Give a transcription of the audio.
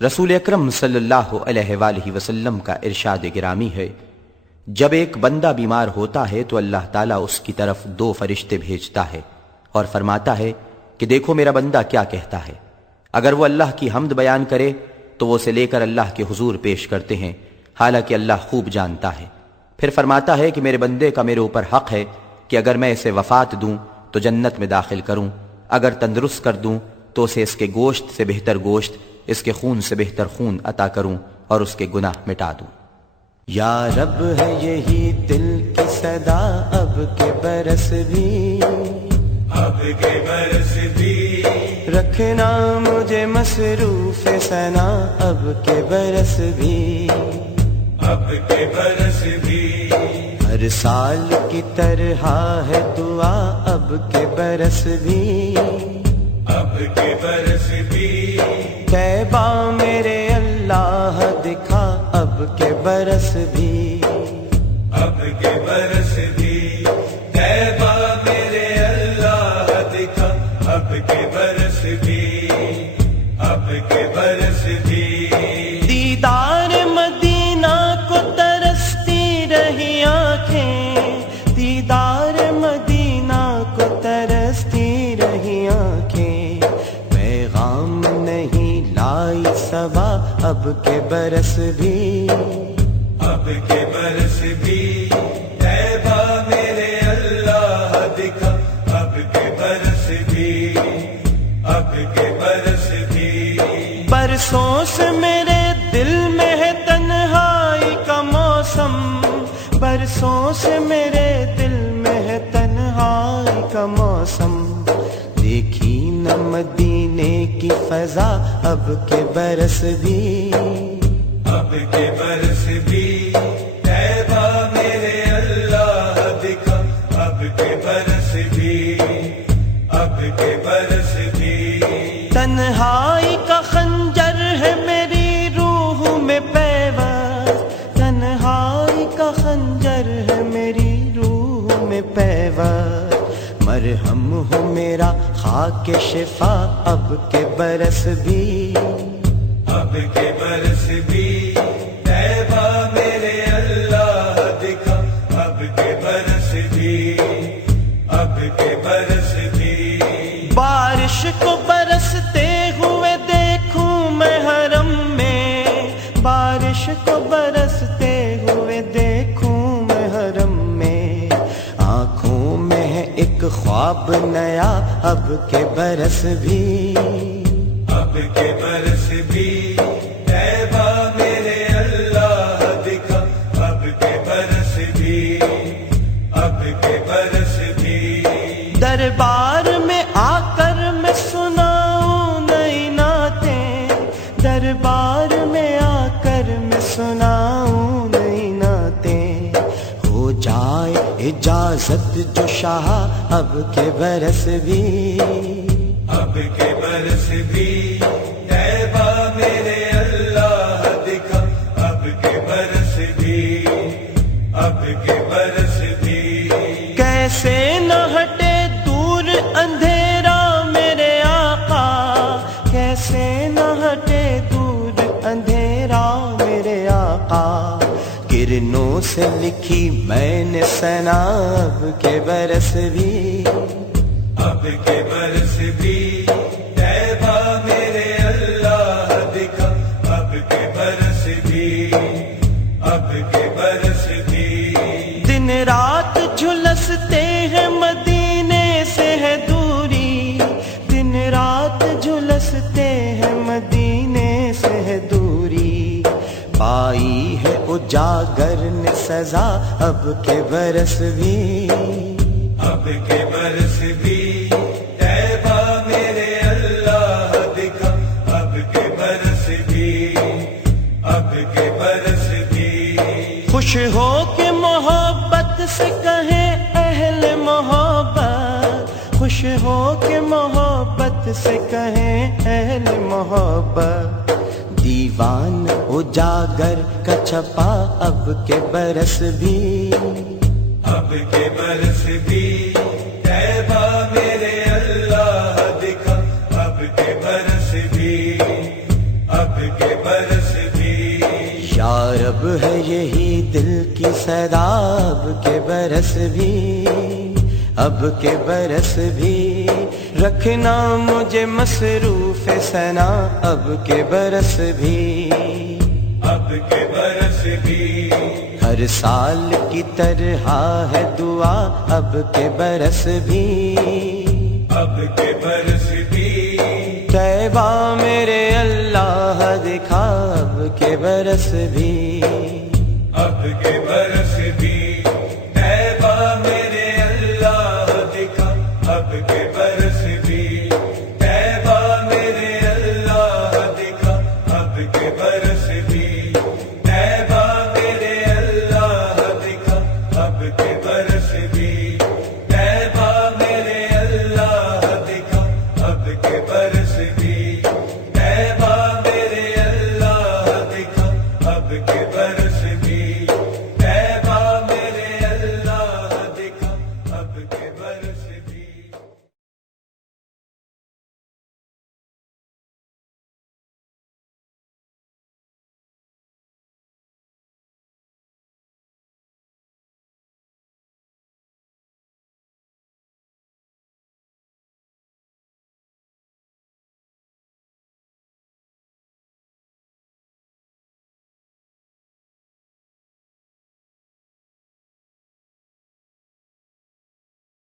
رسول اکرم صلی اللہ علیہ وآلہ وسلم کا ارشاد گرامی ہے، جب ایک بندہ بیمار ہوتا ہے تو اللہ تعالیٰ اس کی طرف 2 فرشتے بھیجتا ہے اور فرماتا ہے کہ دیکھو میرا بندہ کیا کہتا ہے۔ اگر وہ اللہ کی حمد بیان کرے تو وہ اسے لے کر اللہ کے حضور پیش کرتے ہیں، حالانکہ اللہ خوب جانتا ہے۔ پھر فرماتا ہے کہ میرے بندے کا میرے اوپر حق ہے کہ اگر میں اسے وفات دوں تو جنت میں داخل کروں، اگر تندرست کر دوں تو اسے اس کے گوشت سے بہتر گوشت، اس کے خون سے بہتر خون عطا کروں اور اس کے گناہ مٹا دوں۔ یا رب ہے یہی دل کی صدا، اب کے برس بھی، اب کے برس بھی، رکھنا مجھے مصروف ثنا، اب کے برس بھی، اب کے برس بھی، ہر سال کی طرح ہے دعا، اب کے برس بھی، اب کے برس بھی، کعبہ میرے اللہ دکھا، اب کے برس بھی، اب کے برس بھی، کعبہ میرے اللہ دکھا، اب کے برس بھی، اب کے برس بھی، دیدار مدینہ کو ترستی رہی آنکھیں، دیدار مدینہ کو ترستی رہی آنکھیں، پیغام نہیں لائی صبا، اب کے برس بھی، اب کے برس بھی، کعبہ میرے اللہ دکھا، اب کے برس بھی، اب کے برس بھی، برسوں سے میرے دل میں ہے تنہائی کا موسم، برسوں سے میرے دل میں ہے تنہائی کا موسم، دیکھی نہ مدینے کی فضا، اب کے برس بھی، اب کے برس بھی، کعبہ میرے اللہ دکھا، اب کے برس بھی، اب کے برس بھی، تنہائی کا خنجر ہے میری روح میں پیوست، تنہائی کا خنجر ہے میری روح میں پیوست، مرہم ہو میرا خاک شفا، اب کے برس بھی، اب کے برس بھی، کعبہ میرے اللہ دکھا، اب کے برس بھی، اب کے برس بھی، بارش کو برستے ہوئے دیکھوں میں حرم میں، بارش کو برستے ہوئے دیکھوں میں حرم میں، آنکھوں میں ہے ایک خواب نیا، اب کے برس بھی، اب کے برس بھی، کعبہ میرے اللہ دکھا، اب کے برس بھی، اب کے برس بھی، دربار میں آ کر میں سناؤں نئی نعتیں، دربار میں آ کر میں سناؤں نئی نعتیں، ہو جائے اجازت جو شاہ، اب کے برس بھی، اب کے برس بھی، کعبہ میرے اللہ دکھا، اب کے برس بھی، اب کے برس بھی، کیسے نہ ہٹے دور اندھیرا میرے آقا، کیسے نہ ہٹے دور اندھیرا میرے آقا، کرنوں سے لکھی میں نے ثنا، اب کے برس بھی، اب کے برس بھی، کعبہ میرے اللہ دکھا، اب کے برس بھی، اب کے برس بھی، دن رات جھلستے ہیں مدینے سے ہے دوری، دن رات جھلستے ہیں مدینے سے ہے دوری، پائی ہے اجاگر نے سزا، اب کے برس بھی، اب کے برس بھی، کعبہ میرے اللہ دکھا، اب کے برس بھی، اب کے برس بھی، خوش ہو کے محبت سے کہیں اہل محبت، خوش ہو کے محبت سے کہیں اہل محبت، دیوان اجاگر کا چھپا، اب کے برس بھی، اب کے برس بھی، کعبہ میرے اللہ دکھا، اب کے برس بھی، اب کے برس بھی یا رب ہے یہی دل کی صدا اب کے برس بھی اب کے برس بھی رکھنا مجھے مصروف ثنا اب کے برس بھی اب کے برس بھی ہر سال کی طرح ہے دعا اب کے برس بھی اب کے برس بھی طیبہ میرے اللہ دکھا اب کے برس بھی اب کے برس